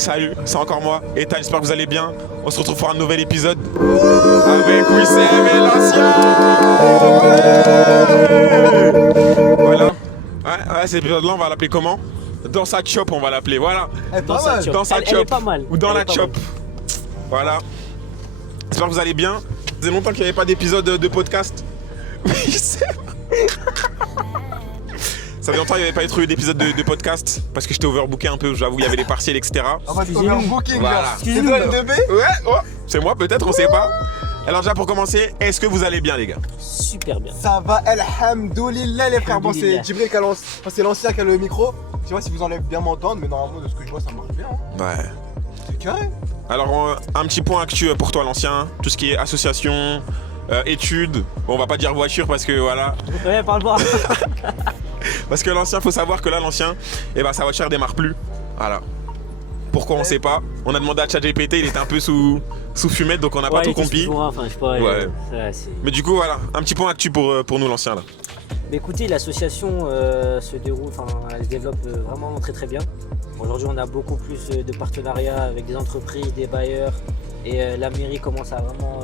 Salut, c'est encore moi, Ethan, j'espère que vous allez bien. On se retrouve pour un nouvel épisode avec Wissem et l'ancien. Voilà. Ouais, cet épisode-là, on va l'appeler comment? Dans sa chop, on va l'appeler, voilà. Dans sa chop. Dans sa Elle chop. est pas mal. Ou dans Elle la est pas chop. mal. Voilà. J'espère que vous allez bien. Ça faisait longtemps qu'il n'y avait pas d'épisode de podcast. Wissem. Ça fait longtemps qu'il n'y avait pas eu d'épisode de podcast parce que j'étais overbooké un peu, j'avoue, il y avait les partiels, etc. En fait, overbooking, Voilà. là. C'est toi, le bébé? Ouais, c'est moi peut-être, on sait pas. Alors déjà pour commencer, est-ce que vous allez bien les gars? Super bien. Ça va, alhamdoulilah, les frères. Bon, c'est Alhamdoulilah. Djibril qui a lancé, enfin, c'est l'ancien qui a le micro. Je sais pas si vous allez bien m'entendre, mais normalement, de ce que je vois, ça marche bien. Hein. Ouais. C'est carré. Alors un petit point actu pour toi l'ancien, tout ce qui est association, études. Bon, on va pas dire voiture parce que voilà. Ouais, parle-moi. Parce que l'ancien, faut savoir que là l'ancien, eh ben sa voiture démarre plus. Voilà. Pourquoi on sait pas. On a demandé à ChatGPT, il était un peu sous fumette donc on n'a pas tout compris. Enfin, je sais pas. Ouais. C'est... Mais du coup voilà, un petit point actu pour nous l'ancien là. Mais écoutez, l'association se déroule, enfin, elle se développe vraiment très très bien. Aujourd'hui, on a beaucoup plus de partenariats avec des entreprises, des bailleurs, et la mairie commence à vraiment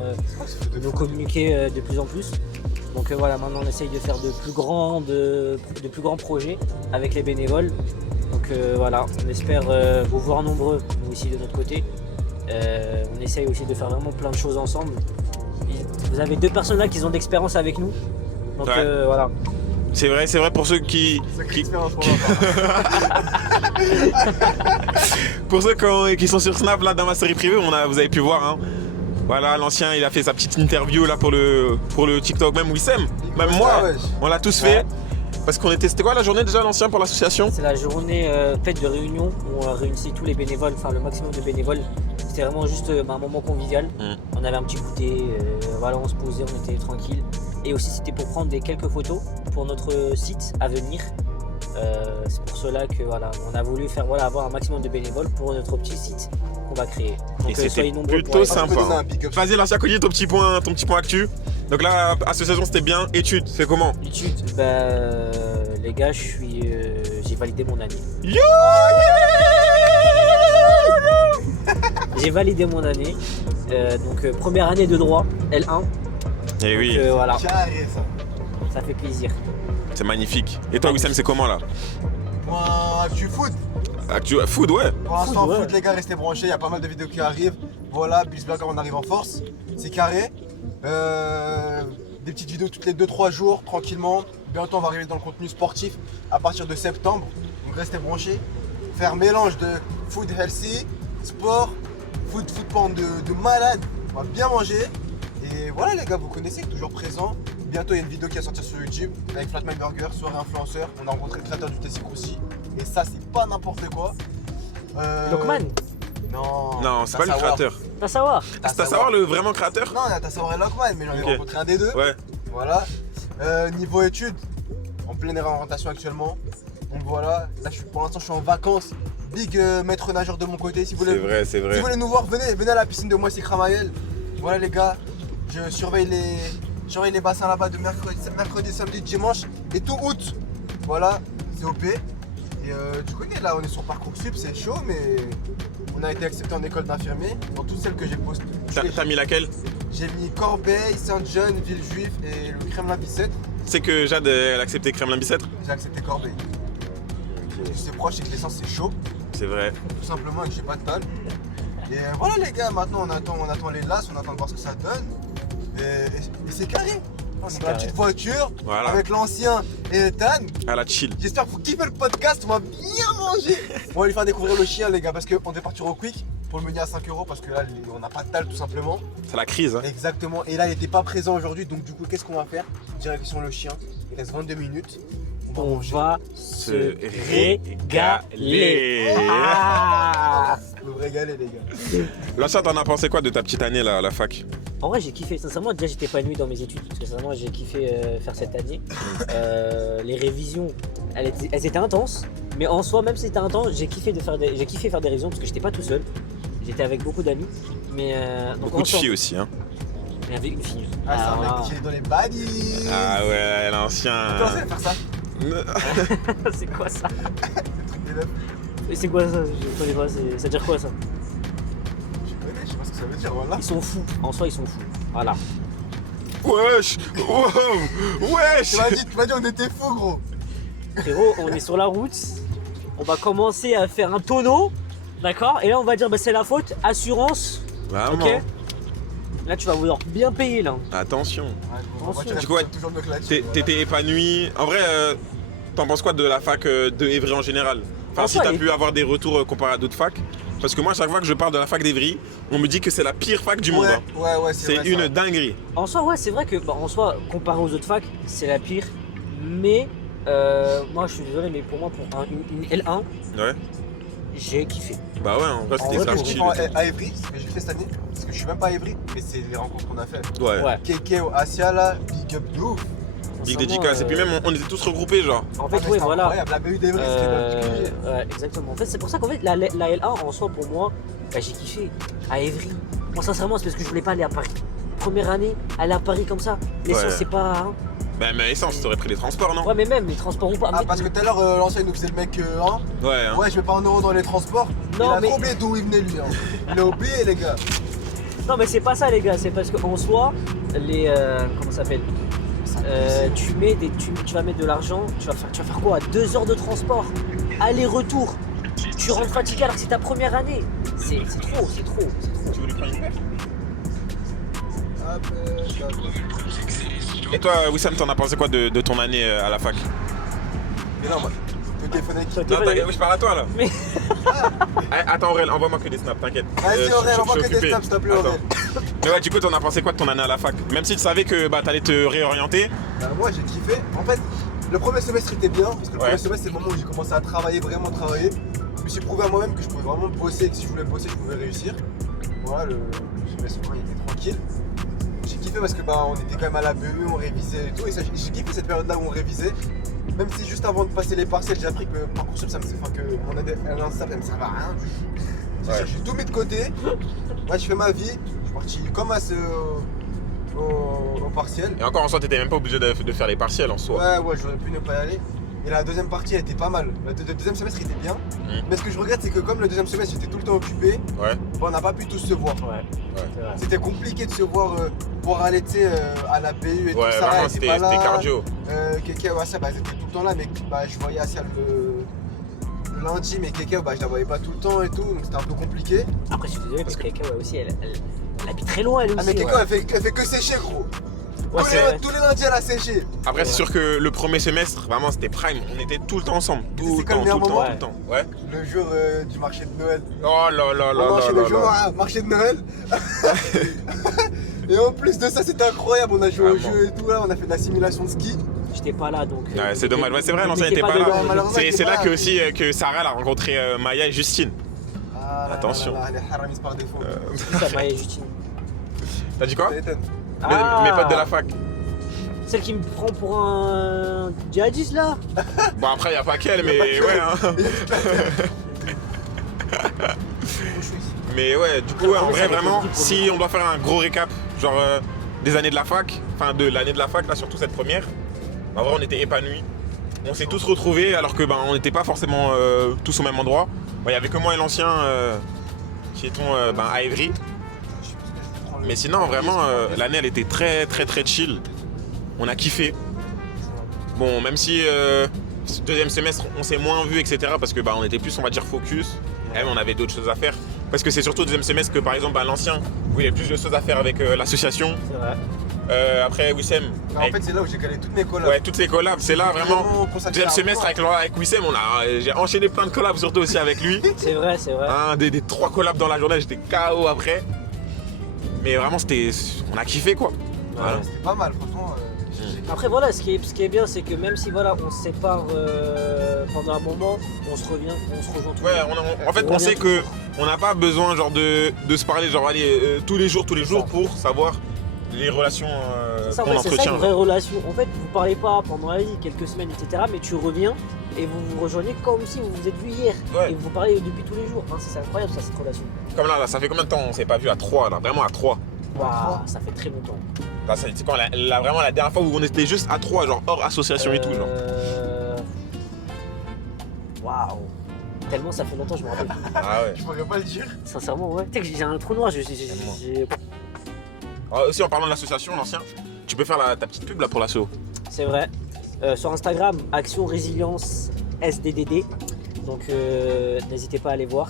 nous communiquer de plus en plus. Donc voilà, maintenant on essaye de faire de plus grands projets avec les bénévoles. Donc voilà, on espère vous voir nombreux, nous aussi de notre côté. On essaye aussi de faire vraiment plein de choses ensemble. Vous avez deux personnes là qui ont d'expérience avec nous. Donc Ouais. voilà. C'est vrai pour ceux qui Expérience pour ma part. pour ceux qui sont sur Snap là dans ma série privée, vous avez pu voir hein. Voilà, l'ancien il a fait sa petite interview là pour le TikTok, même Wissem, même moi, Ouais. on l'a tous fait. Parce qu'on était, c'était quoi la journée déjà l'ancien pour l'association? C'est la journée fête de réunion où on réunissait tous les bénévoles, enfin le maximum de bénévoles. C'était vraiment juste un moment convivial. On avait un petit goûter, voilà, on se posait, on était tranquille. Et aussi c'était pour prendre quelques photos pour notre site à venir. C'est pour cela que voilà, on a voulu faire avoir un maximum de bénévoles pour notre petit site qu'on va créer. Donc Et c'était soyez nombreux plutôt pour aller- sympa. Je peux donner un big up. Vas-y l'ancien Collier, ton petit point actu. Donc là, association c'était bien, études, c'est comment? Études, les gars, j'ai validé mon année. Yo J'ai validé mon année. Donc première année de droit, L1. Eh oui, Donc, voilà, Carré, ça. ça fait plaisir. c'est magnifique. Et toi Wissem, c'est comment là? Moi, tu foot. Actu, food, ouais. Pour l'instant, ouais. foot, les gars, restez branchés. Il y a pas mal de vidéos qui arrivent. Voilà, Bisberger, on arrive en force. C'est carré. Des petites vidéos toutes les 2-3 jours, tranquillement. Bientôt, on va arriver dans le contenu sportif à partir de septembre. Donc, restez branchés. Faire mélange de food healthy, sport, food porn de malade. On va bien manger. Et voilà, les gars, vous connaissez, toujours présent. Bientôt, il y a une vidéo qui va sortir sur YouTube avec Flatman Burger, soirée influenceur. On a rencontré le créateur du Tessie aussi. Et ça, c'est pas n'importe quoi. Lokman, Non. Non, c'est pas le créateur. t'as savoir. C'est à savoir le vraiment créateur? Non, t'as savoir et Lokman, mais j'en ai Ok. rencontré un des deux. Ouais. Voilà. Niveau études, en pleine orientation actuellement. Donc voilà, là pour l'instant je suis en vacances. Big maître nageur de mon côté. Si vous C'est voulez, vrai, c'est si vrai. vous voulez nous voir, venez à la piscine de Moissy Cramaël. Voilà les gars, je surveille les bassins là-bas de mercredi, samedi, dimanche et tout août. Voilà, c'est OP. Et tu connais là, on est sur Parcoursup, c'est chaud, mais on a été accepté en école d'infirmier. Dans toutes celles que j'ai postées, T'as mis laquelle? j'ai mis Corbeil, Saint-Jean, Villejuif et le Kremlin-Bicêtre. Tu sais que Jade elle a accepté Kremlin-Bicêtre? J'ai accepté Corbeil. C'est proche et que l'essence c'est chaud, C'est vrai. tout simplement, et que j'ai pas de tonne. Et voilà les gars, maintenant on attend les lasses, on attend de voir ce que ça donne. Et c'est carré. On est C'est dans la carré. petite voiture Voilà. avec l'ancien et Ethan. À la chill. J'espère que vous kiffez le podcast, on va bien manger. On va lui faire découvrir le chien les gars, parce qu'on devait partir au quick pour le menu à 5 € parce que là on n'a pas de dalle tout simplement. C'est la crise. Hein. Exactement, et là il n'était pas présent aujourd'hui, donc du coup qu'est-ce qu'on va faire? Direction le chien, il reste 22 minutes. On manger. va Se régaler. Ah Vous me régaler les gars. L'ancien, t'en as pensé quoi de ta petite année là, à la fac? En vrai, j'ai kiffé. Sincèrement, déjà, j'étais épanoui dans mes études. Parce que sincèrement, j'ai kiffé faire cette année. Les révisions, elles étaient intenses. Mais en soi, même si c'était intense, j'ai kiffé faire des révisions parce que j'étais pas tout seul. J'étais avec beaucoup d'amis. Mais donc Beaucoup de filles aussi. Hein. Mais avec une fille. Ah, c'est un Alors, mec qui est dans les baddies. Ah ouais, l'ancien. Comment ça faire ça? c'est quoi ça? Le truc des meufs. Et c'est quoi ça? Je connais pas, ça veut dire quoi ça? Je connais, je sais pas ce que ça veut dire, voilà. Ils sont fous, en soi ils sont fous. Voilà. Wesh. Wow. Wesh. Tu m'as dit on était fous, gros. Frérot, on est sur la route, on va commencer à faire un tonneau, d'accord? Et là on va dire bah c'est la faute, assurance, Vraiment. ok? Là tu vas vouloir bien payer là. Attention. Du coup, ouais, toujours mieux que là-dessus. T'étais épanoui. En vrai, t'en penses quoi de la fac de Évry en général? Enfin, En si soi, t'as elle- pu avoir des retours comparés à d'autres facs. Parce que moi, chaque fois que je parle de la fac d'Évry, on me dit que c'est la pire fac du monde. Ouais, hein. ouais, C'est vrai, une ça. dinguerie. En soi ouais c'est vrai que bah, en soi comparé aux autres facs c'est la pire, mais moi je suis désolé mais pour moi pour une L1 Ouais. j'ai kiffé. Bah ouais, en vrai, En c'était vrai, grave pour chill. Franchement, à Évry, ce que j'ai fait cette année, parce que je suis même pas à Évry, mais c'est les rencontres qu'on a fait. Ouais. Ouais. Keke, Asia là, big up de ouf. Big Sincèrement, dédicace. Et puis même, on était tous regroupés, genre. en Ah, fait mais oui c'était voilà. incroyable, la BU d'Evry, c'était notre QG. Ouais, exactement. En fait, c'est pour ça qu'en fait, la L1 en soi, pour moi, bah, j'ai kiffé. À Évry. Moi, sincèrement, c'est parce que je voulais pas aller à Paris. Première année, aller à Paris comme ça, l'essence, Ouais. c'est pas. Hein. Bah, mais essence, t'aurais pris les transports, non? Ouais, mais même les transports ou pas. Ah, mais- parce que tout à l'heure, l'ancien il nous faisait le mec, hein. Ouais, hein. Ouais, je mets pas un euro dans les transports. Non, il a mais- trop oublié d'où il venait lui. Hein. Il a oublié, les gars. Non, mais c'est pas ça, les gars. C'est parce qu'en soi, les. Comment ça s'appelle tu vas mettre de l'argent, tu vas faire quoi? 2 heures de transport, aller-retour. Tu rentres fatigué alors que c'est ta première année. C'est trop, c'est trop. Tu veux lui prendre une paire? Hop, Et toi, Wissam, t'en as pensé quoi de ton année à la fac? Mais non, moi, le téléphone avec qui? Toi, Non, Téléphone- t'inquiète, je parle à toi là. Mais- Attends, Aurel, envoie-moi que des snaps, t'inquiète. Vas-y, Aurel, je envoie suis que des occupé. snaps, s'il te plaît, Attends. Aurel. Mais ouais, du coup, t'en as pensé quoi de ton année à la fac? Même si tu savais que bah, t'allais te réorienter. Bah, moi, j'ai kiffé. En fait, le premier semestre était bien, parce que le Ouais. premier semestre, c'est le moment où j'ai commencé à travailler, vraiment travailler. Je me suis prouvé à moi-même que je pouvais vraiment bosser, et que si je voulais bosser, je pouvais réussir. Voilà, le semestre 1, il était tranquille. J'ai kiffé parce que bah, on était quand même à la BE, on révisait et tout. Et ça, j'ai kiffé cette période-là où on révisait. Même si juste avant de passer les partiels, j'ai appris que Parcoursup, ça me enfin, que mon Insta, ça me servait à rien du tout. C'est-à-dire que j'ai tout mis de côté. Moi, je fais ma vie. Je suis parti comme à au partiel. Et encore en soi, t'étais même pas obligé de faire les partiels en soi. Ouais, j'aurais pu ne pas y aller. Et la deuxième partie, elle était pas mal. Le deuxième semestre, il était bien. Mais ce que je regrette, c'est que comme le deuxième semestre, j'étais tout le temps occupé, Ouais. bah, on n'a pas pu tous se voir. Ouais, c'est vrai. C'était compliqué de se voir pour aller tu sais, à la BU et Ouais, tout ça. vraiment, elle était c'était pas là. cardio. Keke, ouais, ça, bah, elles étaient tout le temps là, mais bah, je voyais Asia le lundi, mais Keke, bah, je la voyais pas tout le temps et tout, donc c'était un peu compliqué. Après, je suis désolé, parce que Keka, ouais, aussi, elle habite très loin, elle aussi. Ah, mais Keke, ouais. elle fait que sécher, gros. Ouais, c'est vrai. Tous les lundis, elle a séché. Après, c'est sûr que le premier semestre, vraiment, c'était prime. On était tout le temps ensemble. Tout C'est le quand temps, le meilleur tout le temps, moment tout le temps. Ouais. Le jour du marché de Noël. Oh là là là On là enchaîne là le jour, là. marché de Noël. Et en plus de ça, c'était incroyable. On a joué au Vraiment. jeu et tout, là, on a fait de la simulation de ski. J'étais pas là, donc. Ouais, c'est dommage. Ouais, c'est vrai, l'ancien n'était était pas là. dedans. malheureusement, il C'est était là pas que là. aussi que Sarah elle a rencontré Maya et Justine. Ah, là, Attention. là, là, elle est haramis par défaut. C'est ça, Maya et Justine. T'as dit quoi? Ça m'étonne. Mes potes de la fac. Celle qui me prend pour un djihadiste là. Bon, après, y a pas qu'elle, mais ouais. Hein. Mais ouais, du coup, ouais, en vrai, vraiment, si on doit faire un gros récap, genre des années de la fac, enfin de l'année de la fac, là, surtout cette première, en vrai, on était épanouis. On s'est tous retrouvés alors que ben, on n'était pas forcément tous au même endroit. Il y avait que moi et l'ancien qui étions à Évry. Mais sinon, vraiment, l'année, elle était très, très, très chill. On a kiffé. Bon, même si deuxième semestre, on s'est moins vu, etc. Parce que on était plus, on va dire, focus. Et même, on avait d'autres choses à faire. Parce que c'est surtout au deuxième semestre que, par exemple, l'ancien, où il y avait plus de choses à faire avec l'association. C'est vrai. Après, Wissem. En fait, c'est là où j'ai calé toutes mes collabs. Ouais, toutes les collabs, c'est là vraiment. Deuxième semestre avec Wissem, j'ai enchaîné plein de collabs, surtout aussi avec lui. C'est vrai, c'est vrai. Un des 3 collabs dans la journée, j'étais KO après. Mais vraiment, on a kiffé quoi. Voilà. C'était pas mal, franchement. Après voilà, ce qui est bien, c'est que même si voilà, on se sépare pendant un moment, on se rejoint tout. Ouais, en fait, on sait que on n'a pas besoin genre de se parler genre allez tous les jours pour savoir les relations C'est ça, en qu'on fait, c'est ça entretient. une vraie relation. En fait, vous parlez pas pendant la vie, quelques semaines, etc. Mais tu reviens et vous vous rejoignez comme si vous vous êtes vu hier. Ouais. Et vous parlez depuis tous les jours. Hein, c'est incroyable ça, cette relation. Comme là, ça fait combien de temps on s'est pas vu à 3 là, vraiment à 3. Waouh, ça fait très longtemps. Là, c'est quand vraiment la dernière fois où on était juste à 3, genre hors association et tout genre. Waouh. Tellement ça fait longtemps, je me rappelle plus. Ah ouais. Je pourrais pas le dire. Sincèrement, ouais. Tu sais que j'ai un trou noir, Aussi en parlant de l'association, l'ancien, tu peux faire ta petite pub là pour l'asso. C'est vrai. Sur Instagram, Action Résilience SDDD. Donc n'hésitez pas à aller voir.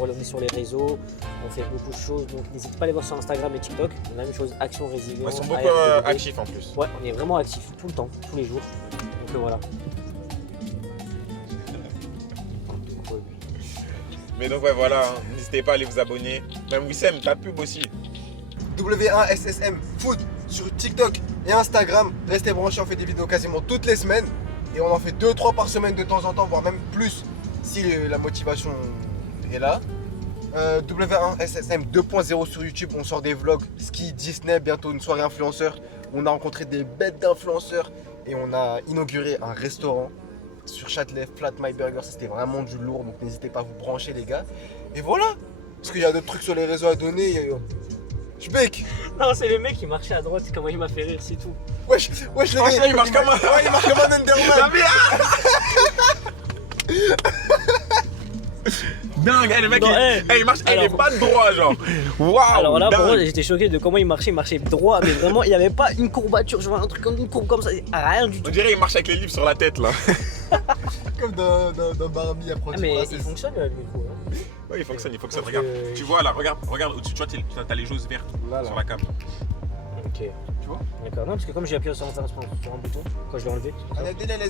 On est sur les réseaux, on fait beaucoup de choses, donc n'hésitez pas à aller voir sur Instagram et TikTok. La même chose, Action Résilience. Ils sont beaucoup ARDDD. actifs en plus. Ouais, on est vraiment actifs tout le temps, tous les jours. Donc voilà. Mais donc ouais voilà, hein. N'hésitez pas à aller vous abonner. Même Wissem, ta pub aussi. W1SSM Food sur TikTok et Instagram. Restez branchés, on fait des vidéos quasiment toutes les semaines. Et on en fait 2-3 par semaine de temps en temps, voire même plus si la motivation est là. W1SSM 2.0 sur YouTube, on sort des vlogs, ski, Disney, bientôt une soirée influenceur. On a rencontré des bêtes d'influenceurs et on a inauguré un restaurant sur Châtelet, Flat My Burger. C'était vraiment du lourd, donc n'hésitez pas à vous brancher les gars. Et voilà, parce qu'il y a d'autres trucs sur les réseaux à donner. Je bec. Non, c'est le mec qui marchait à droite, comment il m'a fait rire, c'est tout. Wesh, le Ah, gars, il marche comme un- ouais, il marche comme un Underman. Dingue, le mec Non, il marche, il est alors- pas de droit genre. Waouh. Alors là, pour dingue. moi, j'étais choqué de comment il marchait droit, mais vraiment, il n'y avait pas une courbature, je vois un truc comme une courbe comme ça, rien du On tout. dirait il marche avec les livres sur la tête là. Comme dans Barbie à Ah, produire. mais il fonctionne le micro. Hein. Ouais, il fonctionne. Donc, Regarde. Tu vois là, regarde au-dessus, tu vois, t'as les choses vertes Là, sur la cam. Ok. Tu vois. D'accord, non, parce que comme j'ai appuyé sur un bouton, quand je l'ai enlevé.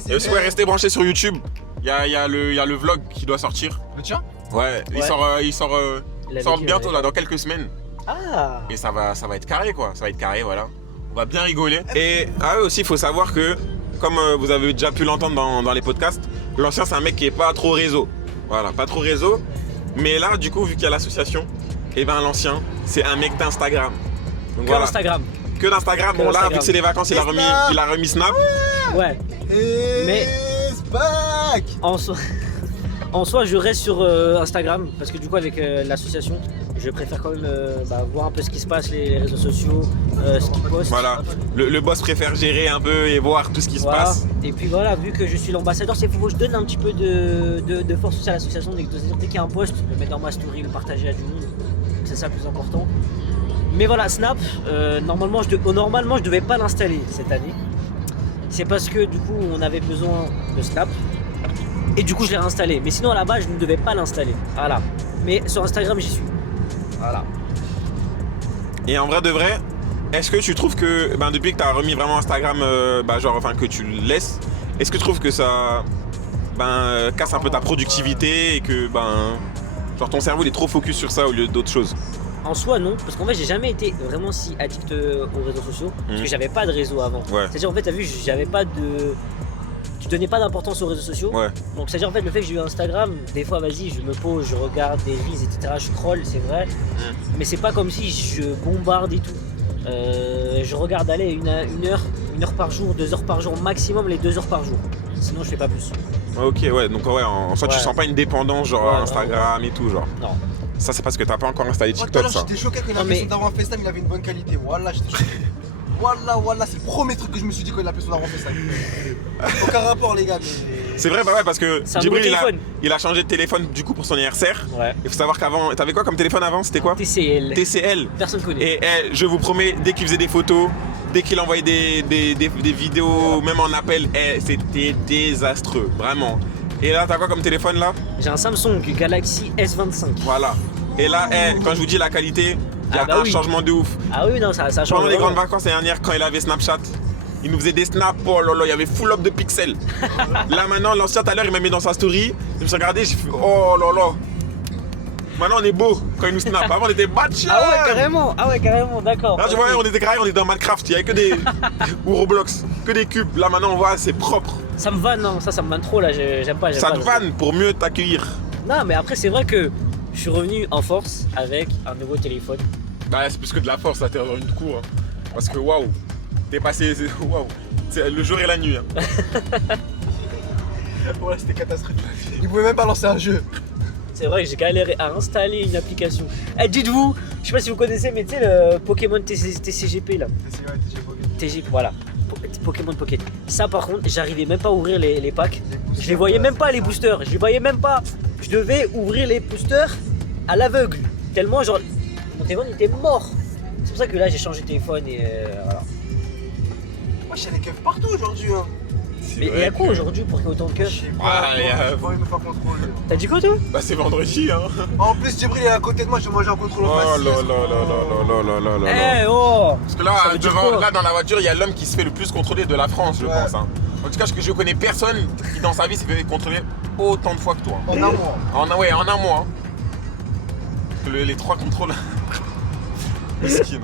Et aussi, ouais, restez branchés sur YouTube. Il y a le vlog qui doit sortir. Le tien? Ouais, il Ouais. sort Il a sort vécu, bientôt il là, a dans quelques semaines. Ah. Et ça va être carré quoi. Ça va être carré, voilà. On va bien rigoler. Et aussi, il faut savoir que, comme vous avez déjà pu l'entendre dans les podcasts, l'ancien c'est un mec qui est pas trop réseau. Voilà, pas trop réseau. Mais là, du coup, vu qu'il y a l'association, et ben l'ancien, c'est un mec d'Instagram. Donc Que voilà. Instagram. Que d'Instagram. Que Bon là, d'Instagram. vu que c'est les vacances, il a remis Snap. Ouais. Mais. Back. En soi, je reste sur Instagram parce que du coup, avec l'association, je préfère quand même voir un peu ce qui se passe, les réseaux sociaux, ce qu'ils postent. Voilà. Le boss préfère gérer un peu et voir tout ce qui se Voilà. passe. Et puis voilà, vu que je suis l'ambassadeur, c'est faut que je donne un petit peu de force aussi à l'association. Dès qu'il y a un post, le mettre dans ma story, le partager à du monde. C'est ça le plus important. Mais voilà, Snap, normalement, je devais pas l'installer cette année. C'est parce que du coup, on avait besoin de Snap. Et du coup, je l'ai réinstallé. Mais sinon, à la base, je ne devais pas l'installer. Voilà. Mais sur Instagram, j'y suis. Voilà. Et en vrai de vrai, est-ce que tu trouves que depuis que tu as remis vraiment Instagram, que tu le laisses, est-ce que tu trouves que ça casse un peu ta productivité et que ton cerveau il est trop focus sur ça au lieu d'autres choses? En soi, non. Parce qu'en fait, j'ai jamais été vraiment si addict aux réseaux sociaux. Parce que j'avais pas de réseau avant. Ouais. C'est-à-dire, en fait, t'as vu, j'avais pas de. Tu donnais pas d'importance aux réseaux sociaux. Ouais. Donc, c'est-à-dire, en fait, le fait que j'ai eu Instagram, des fois, vas-y, je me pose, je regarde des reels, etc. Je scroll, c'est vrai. Mais c'est pas comme si je bombarde et tout. Je regarde aller une heure par jour, 2 heures par jour, maximum les 2 heures par jour. Sinon, je fais pas plus. Ok, ouais, donc ouais, en soi, tu Ouais. sens pas une dépendance genre Ouais, Instagram et tout, genre. Non. Ça, c'est parce que t'as pas encore installé Moi, tout à TikTok, l'heure, ça. j'étais choqué quand il Non, a fait mais- son d'avant FaceTime, il avait une bonne qualité. Voilà, j'étais choqué. Voilà, c'est le premier truc que je me suis dit quand il a fait son d'avant FaceTime. Aucun rapport, les gars. Mais... C'est vrai, parce que C'est un Djibril, nouveau téléphone. il a changé de téléphone du coup pour son anniversaire. Ouais. Il faut savoir qu'avant, t'avais quoi comme téléphone avant? C'était quoi? TCL. TCL. Personne connaît. Et je vous promets, dès qu'il faisait des photos, dès qu'il envoyait des vidéos, même en appel, c'était désastreux, vraiment. Et là, t'as quoi comme téléphone là? J'ai un Samsung Galaxy S25. Voilà. Et là, quand je vous dis la qualité, il y a Ah bah un oui. changement de ouf. Ah oui, non, ça change. Pendant les vraiment. grandes vacances l'année dernière, quand il avait Snapchat, il nous faisait des snaps, oh là là, il y avait full up de pixels. Là maintenant, l'ancien tout à l'heure, il m'a mis dans sa story, je me suis regardé, j'ai fait, oh là là. Maintenant on est beau quand il nous snap. Avant on était bâtard. Ah ouais, carrément, d'accord. Là tu vois, on était carré, on est dans Minecraft, il y avait que des. ou Roblox, que des cubes. Là maintenant on voit, c'est propre. Ça me vanne, non, ça me vanne trop là, j'aime pas. Ça te vanne pour mieux t'accueillir. Non, mais après, c'est vrai que je suis revenu en force avec un nouveau téléphone. Bah c'est plus que de la force là, t'es dans une cour. Hein. Parce que waouh, t'es passé. Waouh. C'est le jour et la nuit. Hein. Voilà, c'était catastrophique. Il pouvait même pas lancer un jeu. C'est vrai que j'ai galéré à installer une application. Eh, dites-vous, je sais pas si vous connaissez, mais tu sais le Pokémon TCGP là. TG, voilà. Pokémon Pocket. Ça par contre, j'arrivais même pas à ouvrir les packs. Je les voyais même pas les boosters, je les voyais même pas. Je devais ouvrir les boosters à l'aveugle. Tellement genre, mon téléphone était mort. C'est pour ça que là j'ai changé de téléphone et voilà. Moi, j'ai les keufs partout aujourd'hui. Hein. Mais il y a quoi aujourd'hui pour qu'il y ait autant de keufs? Je sais pas, Ah, moi, y a- j'ai pas envie de me faire contrôler. T'as dit quoi toi? Bah c'est vendredi hein. En plus, Djibril est à côté de moi, je vais manger un contrôle en Oh faciès. là là là là là là là là. Eh oh! Parce que Ça là, veut dire devant, quoi? là dans la voiture, il y a l'homme qui se fait le plus contrôler de la France, je Ouais. pense. Hein. En tout cas, je connais personne qui dans sa vie s'est fait contrôler autant de fois que toi. En un mois. Ouais, en un mois. Hein. Les 3 contrôles. Miskin.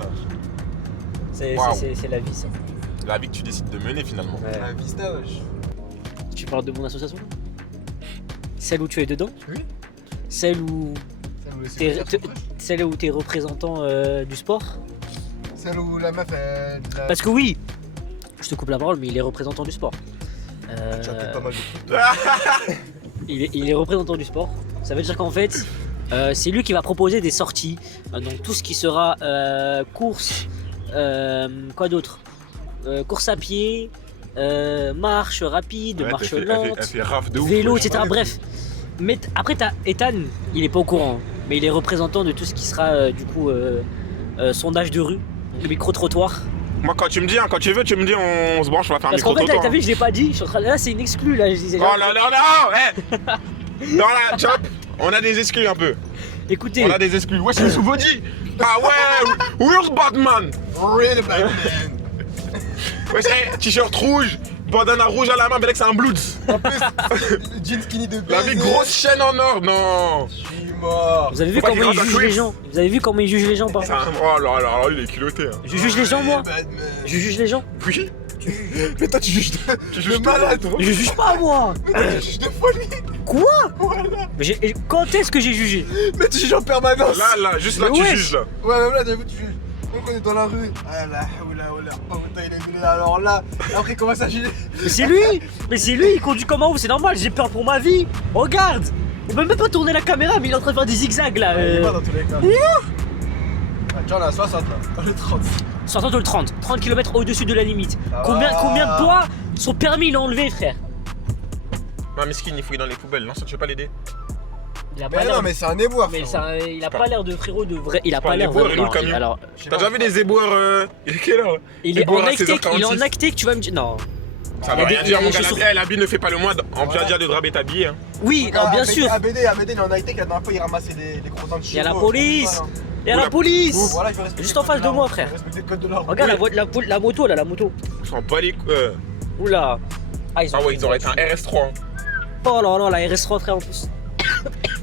C'est Waouh. la vie ça. La vie que tu décides de mener finalement. Ouais. La vista, wesh. Tu parles de mon association? Celle où tu es dedans? Oui. Celle où Celle où les t'es supporters sont proches. celle où t'es représentant du sport? Celle où la meuf, elle. Parce que oui, je te coupe la parole, mais il est représentant du sport. Tu as peut-être pas mal de trucs. Il est représentant du sport. Ça veut dire qu'en fait, c'est lui qui va proposer des sorties. Donc tout ce qui sera course, quoi d'autre, course à pied, marche rapide, Ouais, marche elle lente, fait raf de ouf. vélo, wesh. etc. Bref. Mais après, t'as Ethan, il est pas au courant, mais il est représentant de tout ce qui sera du coup sondage de rue, le micro-trottoir. Moi, quand tu me dis, hein, quand tu veux, tu me dis, on se branche, on va faire un Parce qu'en fait, micro-trottoir. t'as vu, je l'ai pas dit. Je suis en train de- Là, c'est une exclue. Là, je disais. Oh là là là, dans la chop, on a des exclus un peu. Écoutez, On a des exclus. Ouais, c'est sous Vaudi. Ah ouais, where's Batman? Real Batman. Ouais, c'est t-shirt rouge, bandana rouge à la main, mais là que c'est un Bloods. En plus, le jean skinny de La baiser. vie grosse chaîne en or, non. Je suis mort. vous avez vu Faut pas comment qu'il il rentre juge à les Chris. gens? Vous avez vu comment il juge les gens, par C'est un- Oh là là là, il est culotté. Hein. Je juge les gens, moi. Batman. Je juge les gens. Oui, Mais toi, tu juges tu de juges malade. Je juge pas, moi. Tu juges de folie. Quoi? Voilà. Mais quand est-ce que j'ai jugé? Mais tu juges en permanence. Là, juste là, Mais tu wesh. juges là. Ouais, même là, t'as vu, tu juges. Donc on est dans la rue. Ah là, oula, oula. Oh putain, il est venu là. Alors là, après, il commence à juger. Mais c'est lui. Mais c'est lui. Il conduit comme un ouf. C'est normal. J'ai peur pour ma vie. Regarde. On peut même pas tourner la caméra, mais il est en train de faire des zigzags là. Il est pas dans tous les cas. Ah, tu vois, on est à 60 là. On est 30. 60 ou le 30. 30 km au-dessus de la limite. Ça Combien va. de poids son permis il a enlevé, frère? Non, Miskin, il fouille dans les poubelles. Non, ça, tu veux pas l'aider? Il a Mais pas non, l'air. mais c'est un éboueur. Mais frérot. ça, il a pas- pas l'air de frérot de vrai. Il a pas pas un l'air éboueur, vraiment. il est où le camion Alors, Je sais T'as pas. déjà vu des éboueurs Il est quelle heure? il est en Éboueur à acté. 16h46. Il est en acté que tu vas me dire. Non. Ça Il y a veut des- rien il y a dire, mon des gars. chaussures. L'habit ne fait pas le moine. En plein dia de draper ta bille. Hein. Oui, non, bien sûr. ABD, il est en high-tech. La dernière fois, il ramassait les gros dents de Il y a la chevaux, police. voilà. Il y a la Oula. police. Voilà, il faut respecter Juste le en face code de moi, la route. frère. Il faut respecter le code de la route. Regarde Oui. la moto là, la moto. Ils sont pas les. Oula. Ah ouais, ils ont arrêté un RS3. Hein. Oh là là, la RS3 frère en plus.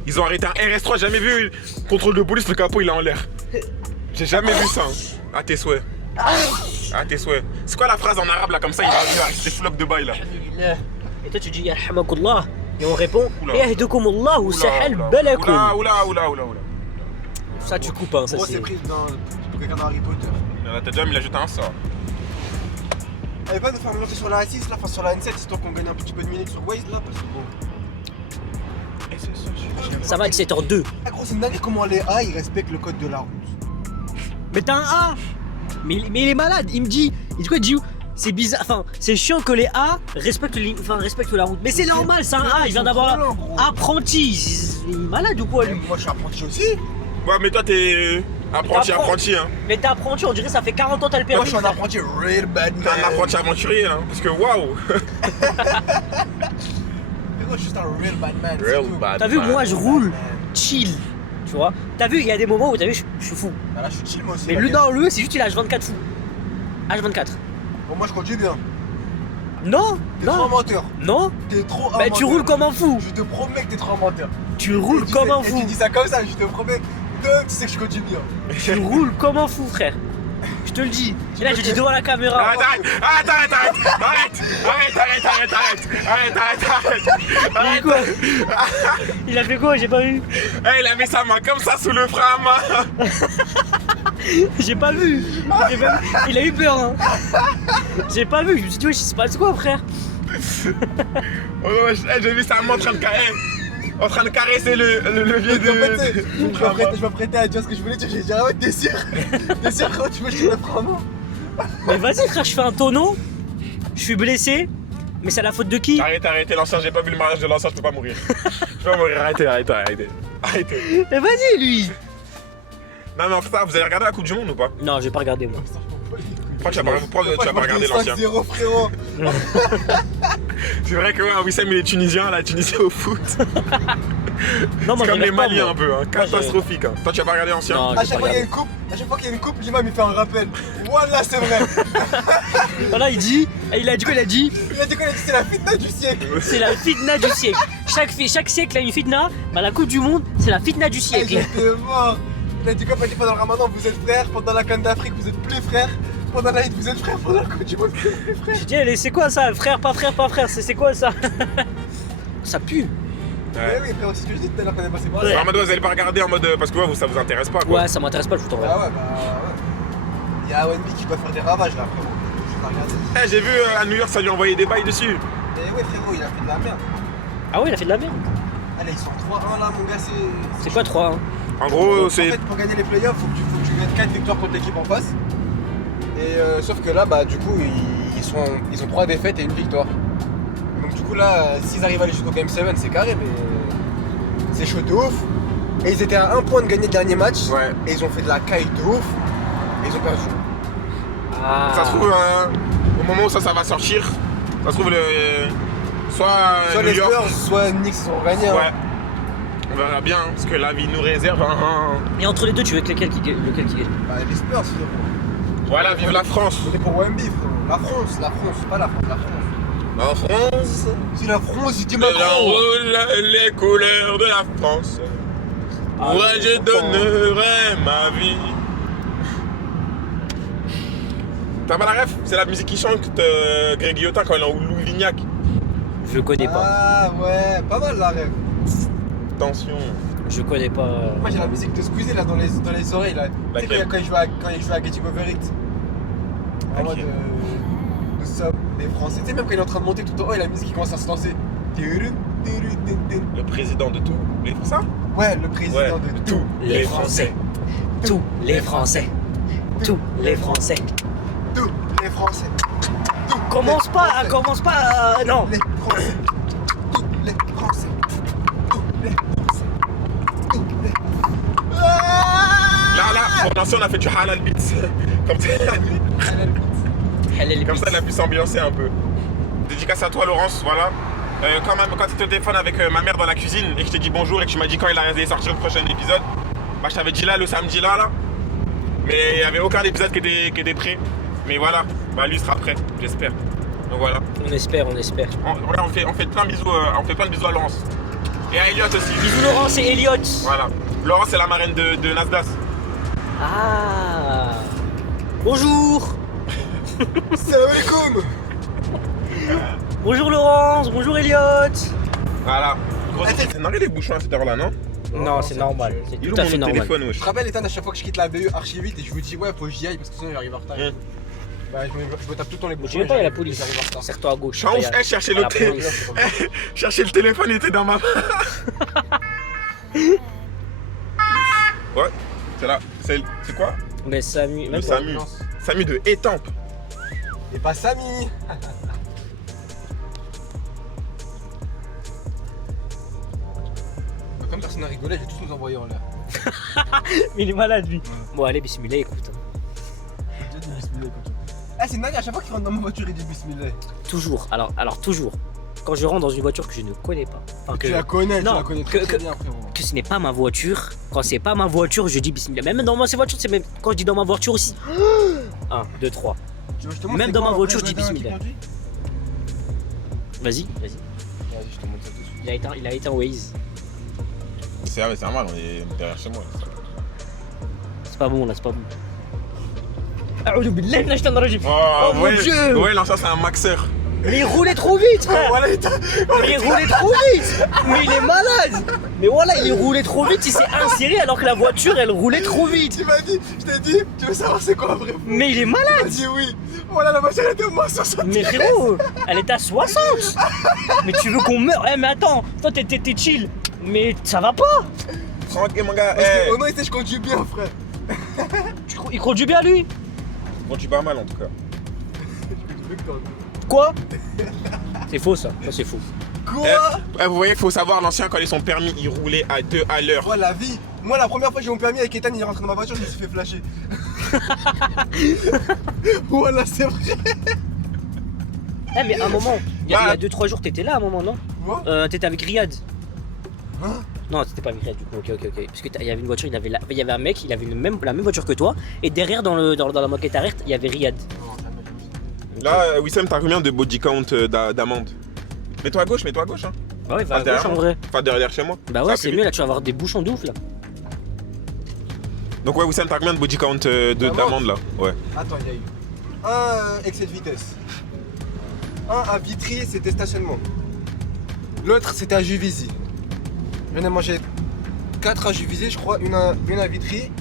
Ils ont arrêté un RS3, jamais vu contrôle de police, le capot il est en l'air. J'ai jamais vu ça. Hein. À tes souhaits. À tes souhaits. C'est quoi la phrase en arabe là comme ça il va rester full up de bail là. Et toi tu dis Yarhamakullah. Et on répond Oula. Yahdukumullah ou Sahel Oula, Balakoum. oula. Ça tu coupes hein, ça Gros, c'est. c'est pris dans quelqu'un dans Harry Potter. T'as déjà mis ajouté un sort. Elle va nous faire monter sur la A6 là, enfin sur la N7, histoire qu'on gagne un petit peu de minutes sur Waze là, parce que bon. Ça va 17h02. Ah gros, c'est une dingue comment les A ils respectent le code de la route. Mais t'as un A. Mais il est malade. Il me dit quoi? Il dit c'est bizarre. Enfin, c'est chiant que les A respectent la route. Mais c'est normal, c'est un A. Il vient d'avoir apprenti. Il est malade ou quoi lui? Moi je suis apprenti aussi. Ouais, mais toi t'es apprenti hein. Mais t'es apprenti, on dirait ça fait 40 ans que t'as le Moi permis. je suis un apprenti real bad T'es man. un apprenti aventurier hein. Parce que waouh. Mais moi je suis juste un real bad man. c'est Real tout. bad T'as vu, man. moi je roule chill. Tu vois? T'as vu, il y a des moments où t'as vu, je suis fou. Bah là je suis chill moi aussi. Mais lui, c'est juste il a H24 fou. H24. Bon, moi je conduis bien. Non, T'es trop non, menteur. non. T'es trop Bah tu menteur. roules comme un fou. Je te promets que t'es trop menteur. Tu roules comme un Et fou. tu dis ça comme ça, je te promets. Donc tu sais que je conduis bien. Tu roules comme un fou, frère. Je te le dis. Et là, je te dis devant la caméra. Arrête. Il, quoi Il a fait quoi? J'ai pas vu. Eh, il a mis sa main comme ça sous le frein à main. J'ai pas vu. Il a eu peur. Hein. J'ai pas vu. Je me suis dit, ouais, il se passe quoi, frère? Oh, j'ai vu sa main en train de caresser le levier de. Je m'apprêtais à dire ce que je voulais dire. J'ai dit, ah ouais, t'es sûr? T'es sûr quand tu veux que je te le prends? Mais vas-y, frère, je fais un tonneau. je suis blessé, mais c'est la faute de qui? Arrêtez l'ancien, j'ai pas vu le mariage de l'ancien, je peux pas mourir. Je peux pas mourir, arrêtez. Mais vas-y, lui. Non mais en fait, vous avez regardé la Coupe du Monde ou pas? Non, j'ai pas regardé, moi. Pourquoi tu as pas regardé l'ancien? 5-0 frérot. C'est vrai que ouais, Wissam il est tunisien, la Tunisie au foot. Non, moi, C'est comme je les regarde pas, Maliens moi. un peu, hein. Catastrophique. Hein. Toi tu as pas regardé l'ancien? Non. À chaque fois qu'il y a une coupe, l'imam il fait un rappel. Voilà, c'est vrai. Voilà, il dit, il a dit quoi? Il a dit, Il a dit quoi? Il a dit c'est la fitna du siècle. c'est la fitna du siècle. Chaque siècle a une fitna, bah la Coupe du Monde, c'est la fitna du Eh, siècle. j'étais mort. Il a dit quoi? Il a dit pendant le ramadan vous êtes frères, pendant la canne d'Afrique vous êtes plus frères, pendant l'Aïd vous êtes frères, pendant la Coupe du Monde vous êtes plus frères. J'ai dit, allez, c'est quoi ça? Frère, pas frère, c'est quoi ça? Ça pue. Ouais, oui, frérot, c'est ce que je dis tout à l'heure qu'on est passé par Ouais. là. En mode vous allez pas regarder en mode parce que ouais, ça vous intéresse pas quoi. Ouais, ça m'intéresse pas le foot en vrai. Ah ouais, bah ouais. Il y a ONB qui doit faire des ravages là, frérot. Je vais regarder. J'ai vu à New York ça lui a envoyé des bails dessus. Et ouais, frérot, il a fait de la merde. Ah ouais, il a fait de la merde. Allez, ils sont 3-1 là, mon gars, C'est quoi 3 hein? En gros En c'est. fait, pour gagner les playoffs, faut que tu mettes 4 victoires contre l'équipe en face. Et sauf que là, bah, du coup, ils ont 3 défaites et 1 victoire. Donc, du coup, là, s'ils arrivent à aller jusqu'au Game 7, c'est carré, mais c'est chaud de ouf. Et ils étaient à 1 point de gagner le dernier match. Ouais. Et ils ont fait de la caille de ouf. Et ils ont perdu. Ah. Ça se trouve au moment où ça va sortir, ça se trouve soit Soit New les York. Spurs, soit Knicks, ils ont gagné. Ouais. Hein. On verra bien hein, ce que la vie nous réserve. Hein. Et entre les deux, tu veux que lequel qui gagne? Bah, les Spurs, frérot. Voilà, vive la France. On est pour OMB, frérot. La France, pas la France, la France. La France. C'est la France, il dit Elle Macron. enroule les couleurs de la France. Ah, Ouais, je donnerai ma vie. T'as pas la ref? C'est la musique qui chante Greg Guillotin quand il est en Louis Vignac. Je connais pas. Ah ouais, pas mal la rêve. Attention. Je connais pas. Moi j'ai la musique de Squeezie là dans les oreilles là. Tu sais Laquelle? quand il joue à Getting Over It. En mode nous sommes des Français. Tu sais même quand il est en train de monter tout en haut et la musique qui commence à se lancer. Le président de tous les Français. Ouais, le président Ouais, de tous tout. Les Français. Tous les Français. Tous les Français. Tous les Français. Commence pas, non. Les Français. Tous les Français. Tous les Français. Tous les. Là, pour l'instant, on a fait du halal beats. Comme ça, Elle est comme ça, elle a pu s'ambiancer un peu. Dédicace à toi, Laurence, voilà. Quand tu étais au téléphone avec ma mère dans la cuisine et que je t'ai dit bonjour et que tu m'as dit quand il allait sortir le prochain épisode, bah je t'avais dit là, le samedi là. Mais il n'y avait aucun épisode qui était prêt. Mais voilà, bah lui sera prêt, j'espère. Donc voilà. On espère. On fait plein de bisous à Laurence. Et à Elliot aussi. Bisous Laurence et Elliot. Voilà. Laurence c'est la marraine de Nasdaq. Ah. Bonjour. Salam alaikum. Bonjour Laurence, bonjour Elliot. Voilà. C'est normal les bouchons à cette heure-là, non? Non, c'est normal. C'est Il est tout où à mon fait normal. téléphone, wesh? Je te rappelle Ethan à chaque fois que je quitte la BE archi vite et je vous dis ouais faut que j'y aille parce que sinon il arrive en retard. Bah je me tape tout le temps les Mais bouchons. tu veux pas, il y a la et police. j'arrive en retard. Serre-toi à gauche. Chance, chercher le téléphone. Chercher le téléphone, il était dans ma main. Ouais, c'est là. C'est quoi? Mais Samy, Le même pas. Samu. Samu de Étampes. Et pas Samy. Comme personne n'a rigolé, j'ai tous nous envoyé en l'air. Mais il est malade lui. Bon allez, bismillah, écoute. J'ai dit bismillah quand tu. Ah c'est Nadia, à chaque fois qu'il rentre dans ma voiture il dit bismillah. Toujours. Alors toujours. Quand je rentre dans une voiture que je ne connais pas. Enfin, Tu la connais, Non, tu la connais très, que- très bien frérot. que ce n'est pas ma voiture. Quand c'est pas ma voiture, je dis bismillah. Même dans ces voitures, c'est même quand je dis dans ma voiture aussi. 1, 2, 3. Tu veux que je te montre Même c'est dans quoi ma un voiture, vrai je dis Bedouin qui bismillah. conduit Vas-y. Vas-y, je te montre ça tout de suite. Il a éteint Waze. C'est normal, on est derrière chez moi. C'est pas bon là, c'est pas bon. A'udhu billahi minash shaitanir rajim. Oh, mon Dieu. Ouais, l'ancien c'est un maxeur. Mais il roulait trop vite, frère. Voilà, Mais il roulait trop vite. Mais il est malade. Mais voilà, il roulait trop vite, il s'est inséré alors que la voiture, elle roulait trop vite. tu m'as dit, je t'ai dit, tu veux savoir c'est quoi un vrai fou? Mais il est Tu malade. m'as dit oui. Voilà, la voiture était au moins 60. Mais frérot, elle est à 60. Mais tu veux qu'on meure? Eh mais attends, toi t'es chill. Mais ça va pas. Tranquille, mon gars. Parce Eh, que au moins, je conduis bien, frère. Il conduit bien lui. conduis pas mal en tout cas. Je conduis mieux que toi. Quoi? C'est faux ça, c'est faux. Quoi? Vous voyez, faut savoir, l'ancien, quand il a son permis, il roulait à 2 à l'heure. Ouais, la vie. Moi, la première fois que j'ai mon permis avec Ethan, il est rentré dans ma voiture, je me suis fait flasher. Voilà, c'est vrai. Eh mais à un moment, il y Ah. a 2-3 jours t'étais là à un moment, non? Moi T'étais avec Riyad. Hein? Non, t'étais pas avec Riyad du coup, ok. Parce que il y avait une voiture, il y avait un mec, il avait la même voiture que toi, et derrière dans la moquette arrière, il y avait Riyad. Là, Wissem, t'as combien de body count d'amende? Mets-toi à gauche, hein. Bah ouais, va à Pas derrière gauche en moi. vrai. Pas derrière chez moi. Bah Ça ouais, va c'est plus mieux vite. là, tu vas avoir des bouchons de ouf là. Donc ouais, Wissem, t'as combien de body count D'amende d'amende là? Ouais. Attends, il y a eu un excès de vitesse. Un à Vitry, c'était stationnement. L'autre, c'était à Juvisy. J'en ai mangé 4 à Juvisy, je crois, une à Vitry.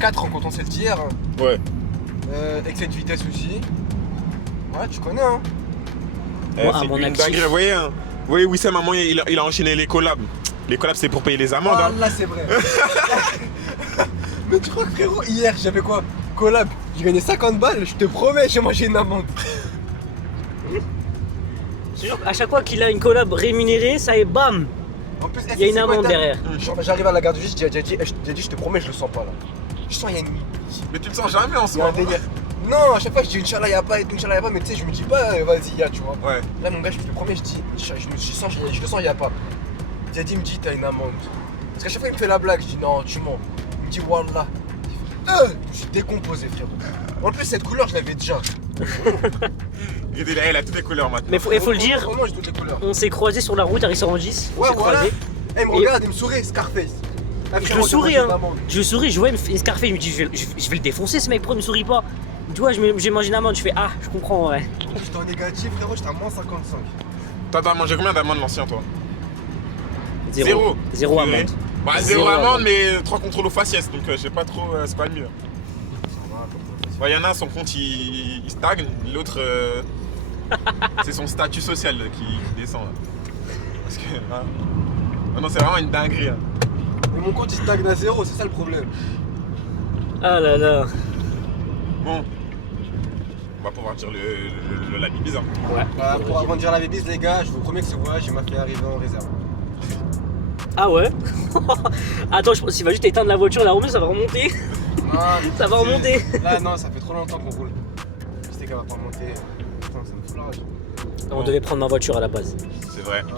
4 en comptant celle d'hier. Hein. Ouais. Excès de vitesse aussi. Ouais, tu connais, hein. Moi, à C'est mon une actif. dinguerie, vous voyez, Wissem, à un moment, il a enchaîné les collabs. Les collabs, c'est pour payer les amendes. Ah Hein. là, c'est vrai. Mais tu crois que frérot, hier, j'avais quoi? Collab, j'ai gagné 50 balles, je te promets, j'ai mangé une amende. À chaque fois qu'il a une collab rémunérée, ça est bam. En plus, Il y a une amende derrière. J'arrive à la gare du J, j'ai dit, je te promets, je le sens pas là. Je sens, il y a une. Mais tu le sens jamais en ce Il y a un moment. délire. Non, à chaque fois je dis Inch'Allah y'a pas, Inch'Allah y'a pas, mais tu sais, je me dis pas vas-y y'a, tu vois. Ouais. Là mon gars, je te promets, je dis, je le sens y'a pas. Diadi me dit t'as une amende. Parce qu'à chaque fois il me fait la blague, je dis non, tu mens. Il me dit Wallah. Je suis décomposé frérot. En plus cette couleur je l'avais déjà. Il a toutes les couleurs maintenant. Mais il faut le dire, Vraiment j'ai toutes les couleurs. on s'est croisés sur la route à Rissorangis. On Ouais s'est voilà. croisés. Il me regarde, il me sourit, Scarface. Ah, Je frérot, le souris, t'as mangé hein. de l'amende. Je souris, je vois une Scarface, je me dis je vais le défoncer ce mec, pourquoi il me sourit pas? Tu vois, j'ai mangé une amende, je fais ah, je comprends ouais. J'étais en négatif frérot, j'étais à moins 55. Toi, t'as mangé combien d'amendes l'ancien, toi? Zéro amende. Bah, Zéro zéro amende, amende. mais 3 contrôles au faciès, donc je sais pas trop, c'est pas le mieux. Il y en a, son compte il stagne, l'autre, c'est son statut social qui descend. Là. Parce que. Non, c'est vraiment une dinguerie. Hein. Mais mon compte il stagne à 0, c'est ça le problème. Ah là là. Bon. On va pouvoir dire la bibise. Hein. Ouais. Bah, pour avant de dire la bêtise, les gars, je vous promets que ce voyage il m'a fait arriver en réserve. Ah ouais. Attends, je pense qu'il va juste éteindre la voiture, la remise, ça va remonter. Non, Ça va remonter. Là, non, ça fait trop longtemps qu'on roule. Je sais qu'elle va pas remonter. Putain, ça me fout la rage. On devait prendre ma voiture à la base. C'est vrai. Ouais.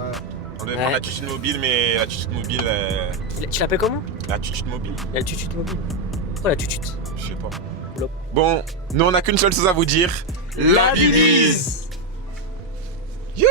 On devait Ouais. prendre la tutute mobile, mais la tutute mobile. Tu l'appelles comment? La tutute mobile. La tutute mobile. Pourquoi la tutute? Je sais pas. Flop. Bon, nous on a qu'une seule chose à vous dire. La bibise! Yeah.